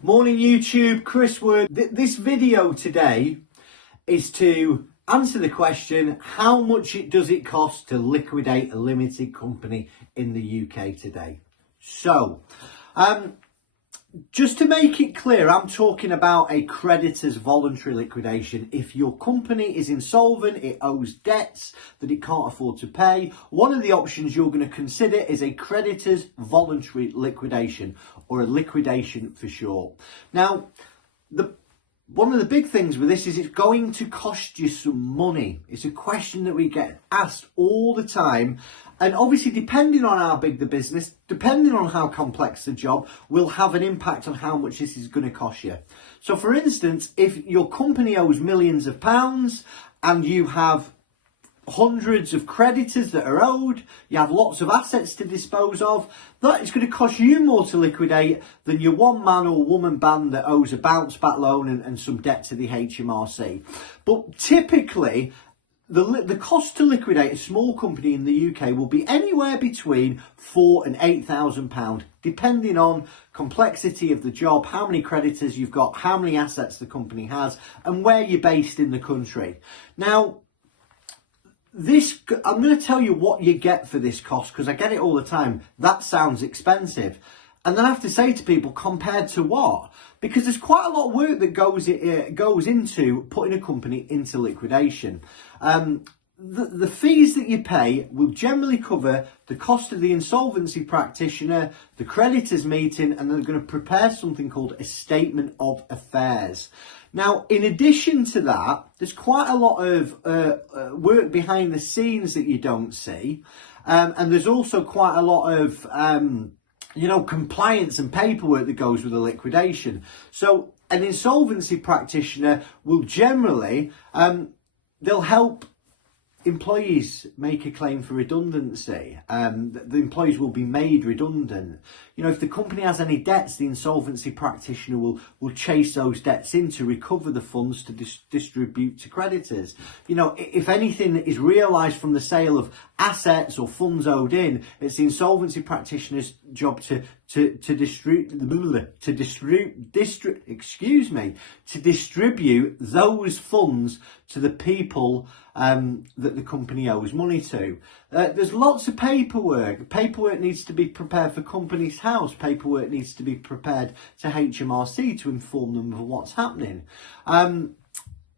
Morning YouTube, Chris Word. This video today is to answer the question, how much does it cost to liquidate a limited company in the UK today? So, just to make it clear, I'm talking about a creditor's voluntary liquidation. If your company is insolvent, it owes debts that it can't afford to pay, one of the options you're going to consider is a creditor's voluntary liquidation, or a liquidation for short. Now, one of the big things with this is it's going to cost you some money. It's a question that we get asked all the time. And obviously, depending on how big the business, depending on how complex the job, will have an impact on how much this is going to cost you. So for instance, if your company owes millions of pounds and you have hundreds of creditors that are owed, you have lots of assets to dispose of, that is going to cost you more to liquidate than your one man or woman band that owes a bounce back loan and some debt to the HMRC. But typically, the cost to liquidate a small company in the UK will be anywhere between £4,000 and £8,000, depending on complexity of the job, how many creditors you've got, how many assets the company has, and where you're based in the country. Now, I'm going to tell you what you get for this cost, because I get it all the time. That sounds expensive. And then I have to say to people, compared to what? Because there's quite a lot of work that goes into putting a company into liquidation. The fees that you pay will generally cover the cost of the insolvency practitioner, the creditors meeting, and they're going to prepare something called a statement of affairs. Now, in addition to that, there's quite a lot of work behind the scenes that you don't see. And there's also quite a lot of compliance and paperwork that goes with the liquidation. So an insolvency practitioner will generally, they'll help employees make a claim for redundancy. The employees will be made redundant. You know, if the company has any debts, the insolvency practitioner will chase those debts in to recover the funds to distribute to creditors. You know, if anything is realised from the sale of assets or funds owed in, it's the insolvency practitioner's job to distribute those funds to the people that the company owes money to. There's lots of paperwork. Paperwork needs to be prepared for Companies House. Paperwork needs to be prepared to HMRC to inform them of what's happening.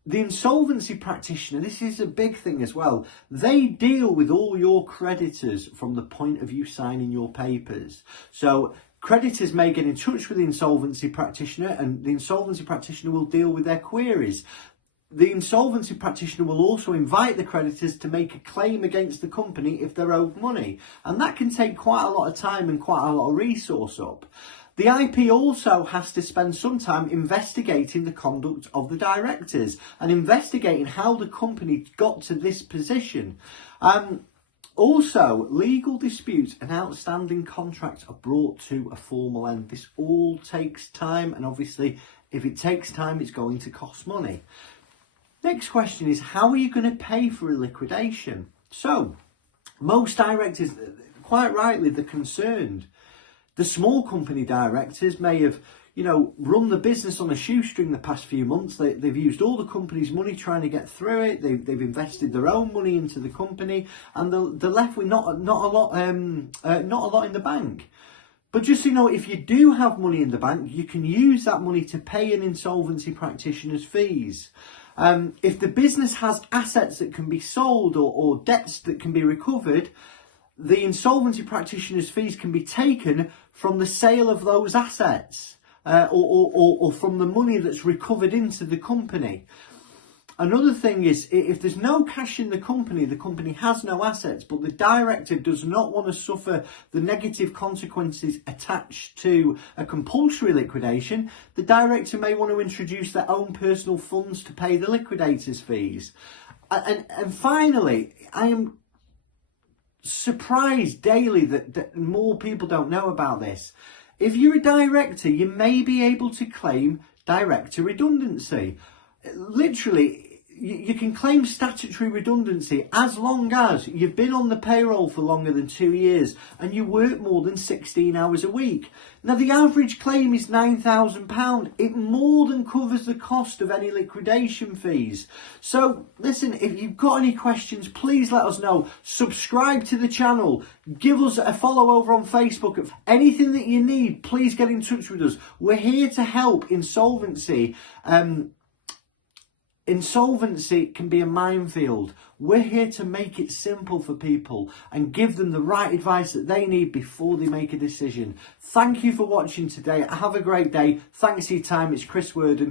The insolvency practitioner, this is a big thing as well. They deal with all your creditors from the point of view signing your papers. So creditors may get in touch with the insolvency practitioner, and the insolvency practitioner will deal with their queries. The insolvency practitioner will also invite the creditors to make a claim against the company if they're owed money. And that can take quite a lot of time and quite a lot of resource up. The IP also has to spend some time investigating the conduct of the directors and investigating how the company got to this position. Also, legal disputes and outstanding contracts are brought to a formal end. This all takes time, and obviously, if it takes time, it's going to cost money. Next question is, how are you going to pay for a liquidation? So, most directors, quite rightly, they're concerned. The small company directors may have, run the business on a shoestring the past few months. They've used all the company's money trying to get through it. They've invested their own money into the company, and they're left with not a lot in the bank. But just if you do have money in the bank, you can use that money to pay an insolvency practitioner's fees. If the business has assets that can be sold or debts that can be recovered, the insolvency practitioner's fees can be taken from the sale of those assets or from the money that's recovered into the company. Another thing is, if there's no cash in the company has no assets, but the director does not want to suffer the negative consequences attached to a compulsory liquidation, the director may want to introduce their own personal funds to pay the liquidator's fees. And finally, I am surprised daily that more people don't know about this. If you're a director, you may be able to claim director redundancy. Literally, you can claim statutory redundancy as long as you've been on the payroll for longer than 2 years and you work more than 16 hours a week. Now, the average claim is £9,000. It more than covers the cost of any liquidation fees. So, listen, if you've got any questions, please let us know. Subscribe to the channel. Give us a follow over on Facebook. Anything that you need, please get in touch with us. We're here to help insolvency. Insolvency can be a minefield. We're here to make it simple for people and give them the right advice that they need before they make a decision. Thank you for watching today. Have a great day. Thanks for your time. It's Chris Worden.